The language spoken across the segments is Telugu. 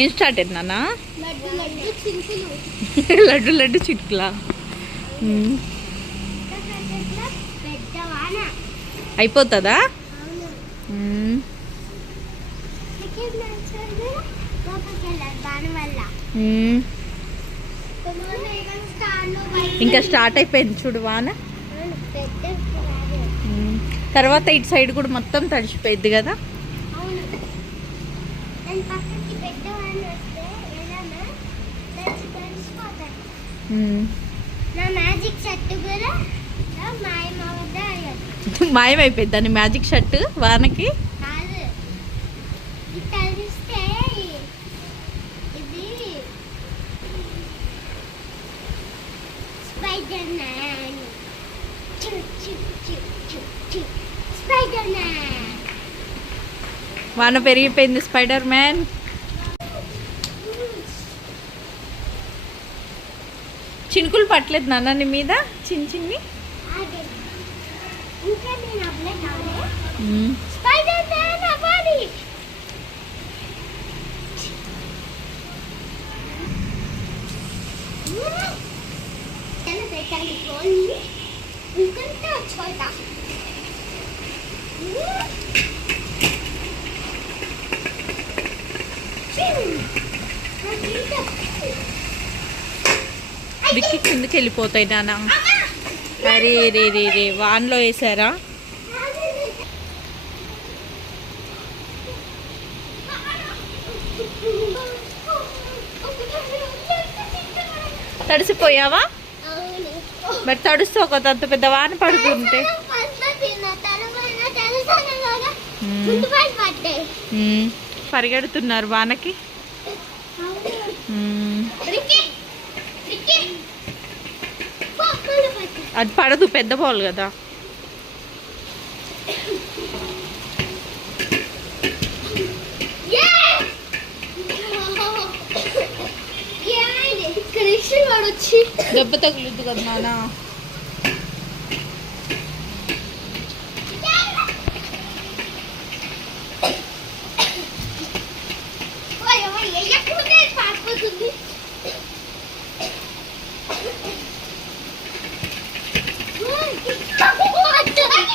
ఏం స్టార్ట్ అయింది నాన్న? లడ్డు లడ్డు చిట్కులా అయిపోతుందా? ఇంకా స్టార్ట్ అయిపోయింది చూడు వాన. తర్వాత ఇటు సైడ్ కూడా మొత్తం తడిచిపోయింది కదా. మాయమైపోయింది దాని మ్యాజిక్ షర్ట్ వానకి. వాన పెరిగిపోయింది. Spider man. చినుకులు పట్టలేదు నాన్న నీ మీద చిన్న చిన్ని? విక్కి కిందకి వెళ్ళిపోతాయి నాన్న. అరే రే రే రే వాన్లో వేసారా? తడిసిపోయావా? మరి తడుస్తావు కదా అంత పెద్ద వాన పడుతుంటే. పరిగెడుతున్నారు వానకి. అది పడదు, పెద్ద బాల్ కదా. దెబ్బ తగులుద్దు కదా నాన్న.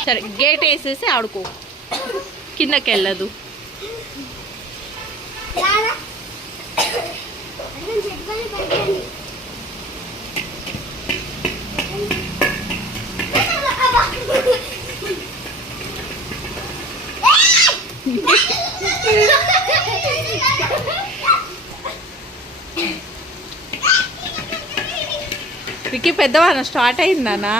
సరే గేట్ వేసేసి ఆడుకో, కిందకి వెళ్ళదు. విక్కీ పెద్దవాన స్టార్ట్ అయిందనా?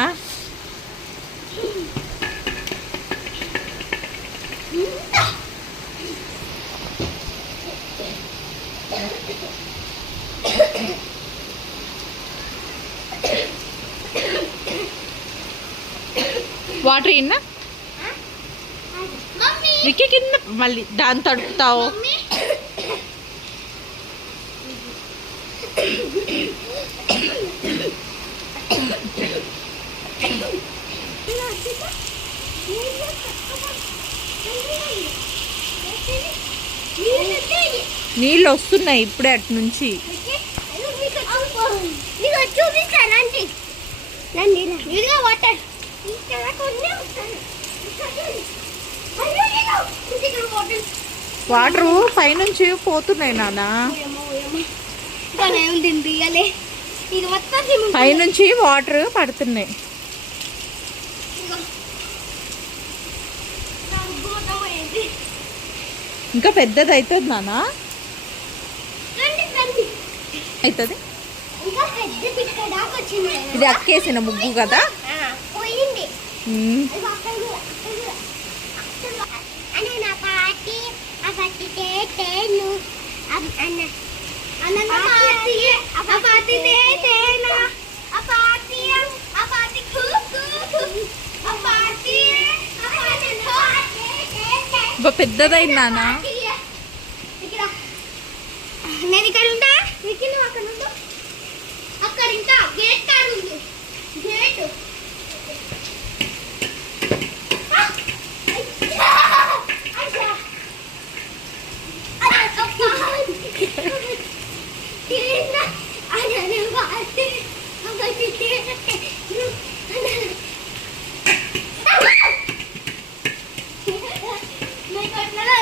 వాటర్ ఇన్నా విక్కీ కింద మళ్ళీ దాన్ని తడుపుతావు. నీళ్ళు వస్తున్నాయి ఇప్పుడే అటు నుంచి. వాటర్ పైనుంచి పోతున్నాయి నాన్న, పైనుంచి వాటర్ పడుతున్నాయి. ఇంకా పెద్దది అవుతుంది నాన్న, అవుతుంది. ఇది అక్కేసిన ముగ్గు కదా. పెద్దదైంది నాన్న. నేను ఇక్కడ ఉంటా, అక్కడ ఉంటా, అక్కడ ఇంకా గేట్ కాదు, గేట్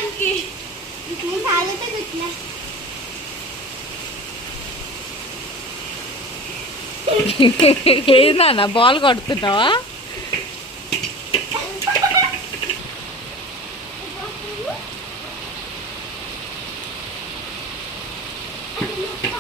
వానికి నేను తాగితే పెట్టినా ఏనా బాల్ కొడుతున్నావా? Thank you.